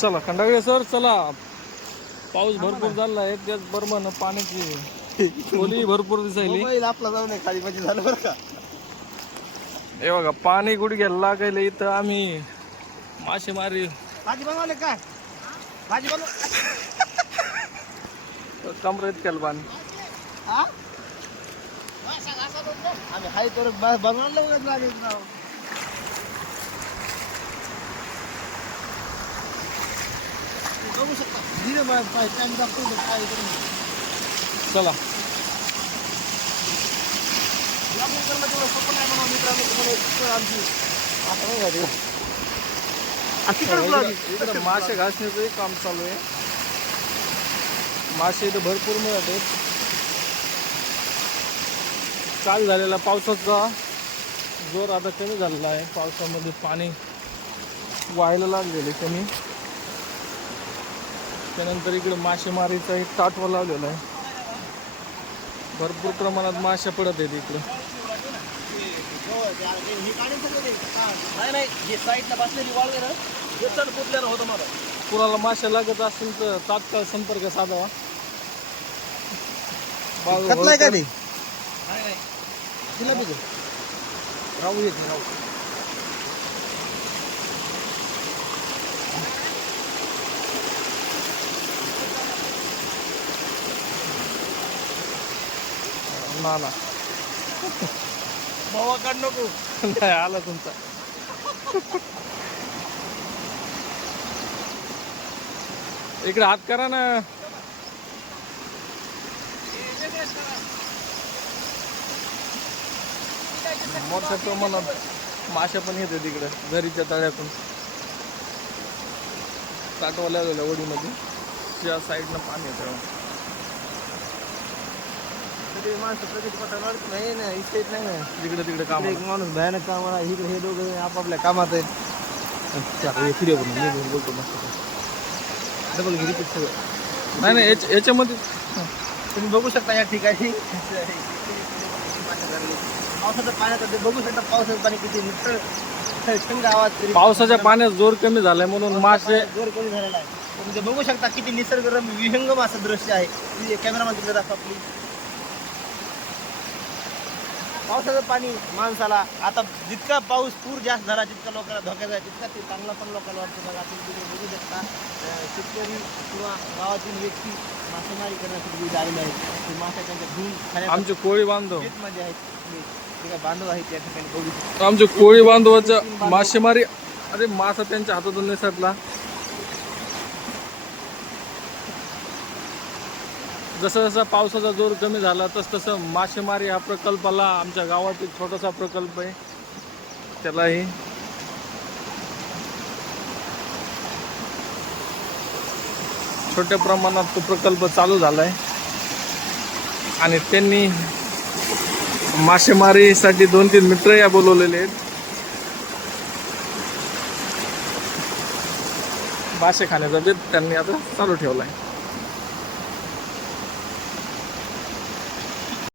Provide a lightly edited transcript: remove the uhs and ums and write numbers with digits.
चला खंडागळे सर चला. पाऊस भरपूर झाला आहे त्याचबरोबर पाण्याची खोली भरपूर दिसायली. आपला जाऊ नये खाली म्हणजे झालं बरं का. हे बघा पाणी गुडघ्याला लागायला इथं आम्ही मासेमारी भाजी बनवले काय भाजी बनव कमरेत इतक्याला पाणी. आम्ही हाय तर बनवायला लागेल ना. बघू शकता धीरे टाइम दाखवतो काय चला इकडं मासे घासण्याचंही काम चालू आहे. मासे इथं भरपूर मिळत आहेत. काल झालेला पावसाचा जोर आता कमी झालेला आहे. पावसामध्ये पाणी व्हायला लागलेले कमी. त्यानंतर इकडे मासेमारीचा एक टाटवा लावलेला आहे. भरपूर प्रमाणात मासे पडत आहेत इकडं. कुणाला मासे लागत असेल तर तात्काळ संपर्क साधावा. राहू येत राहू ना ना भावा काढ नको. नाही आला तुमचा. इकडे हात करा ना. मोठ्या प्रमाणात मासे पण येते तिकडे झरीच्या तळ्यातून. टाटवाल्या ओढीमध्ये त्या साईडनं पाणी येतं. माणसं प्रगती पथकावर नाही ना इथे नाही ना. तिकडे तिकडे काम एक माणूस भयानक कामाला इकडे हे दोघं आपापल्या कामात आहेत. फिरे मी बोलतो मस्त डबल रिपीट सगळं. नाही नाही याच्यामध्ये तुम्ही बघू शकता या ठिकाणी पावसाचं पाण्यात बघू शकता. पावसाचं पाणी किती निष्ठळ थंड आवाज. पावसाच्या पाण्यात जोर कमी झालाय म्हणून मासे जोर कमी झालेला आहे. म्हणजे बघू शकता किती निसर्गरम्य विहंगम असं दृश्य आहे. कॅमेरामॅन तिकडे दाखवा प्लीज. पावसाचं पाणी माणसाला आता जितका पाऊस पूर जास्त झाला तितका लोकांना धोक्याचा आहे तितका ते चांगला पण लोकांना वाटतो. बघा तुम्ही बघू शकता शेतकरी किंवा गावातील व्यक्ती मासेमारी करण्यासाठी आलेले आहेत. ते मासे त्यांच्या धुवून आमचे कोळी बांधव मध्ये आहेत. ते काय बांधव आहेत त्या ठिकाणी बघू शकता. आमचे कोळी बांधवाचं मासेमारी. अरे मासा त्यांच्या हातातून निसटला. जसं जसं पावसाचा जोर कमी झाला तसं मासेमारी हा प्रकल्पाला आमच्या गावात एक छोटासा प्रकल्प आहे त्यालाही छोट्या प्रमाणात तो प्रकल्प चालू झाला आहे. आणि त्यांनी मासेमारीसाठी 2-3 मित्र या बोलवलेले आहेत. मासे खाण्याचा बेत त्यांनी आता चालू ठेवला आहे.